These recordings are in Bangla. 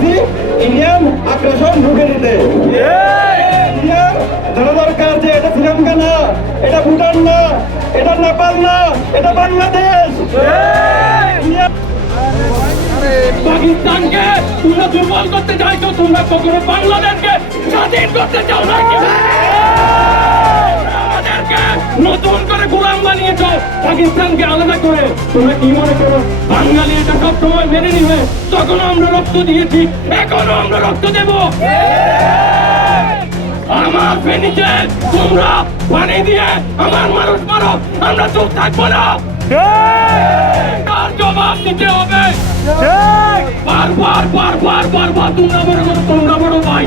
আসি ইন্ডিয়ান আগ্রাসন ঢুকে দিতে জানা দরকার যে এটা শ্রীলঙ্কা না এটা ভুটান না এটা নেপাল না এটা বাংলাদেশ। পাকিস্তানকে তোমরা দুর্বল করতে চাইছো তোমরা কখনো বাংলাদেশকে স্বাধীন করতে চাও না নতুন করে গোলাম বানিয়েছো, পাকিস্তানকে আলাদা করে। তোমরা কি মনে করো? বাঙালি এটা সব সময় মেনে নিবে। তখন আমরা রক্ত দিয়েছি এখনও আমরা রক্ত দেব। আমার ফেনিতে তোমরা পানি দিয়ে আমার মানুষ মারো, আমরা চুপ থাকব না। দিতে হবে। তোমরা বড় তোমরা বড় ভাই।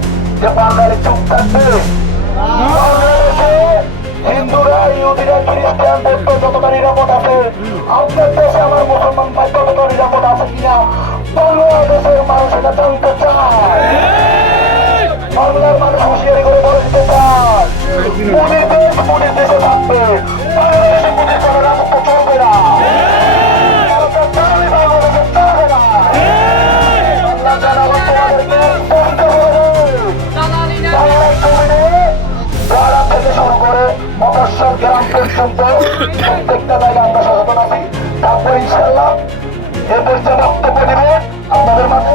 যে বাঙালি চুপ থাকবে হিন্দুরা, ইহুদিরা, খ্রিস্টান, বৌদ্ধ যতটা নিরাপদ আছে আপনার দেশে আমার মুসলমান আছে কিনা বাংলাদেশের আমরা থাকব ইনশাল্লাহ এ যে বক্তব্য দিবেন আপনাদের মাঝে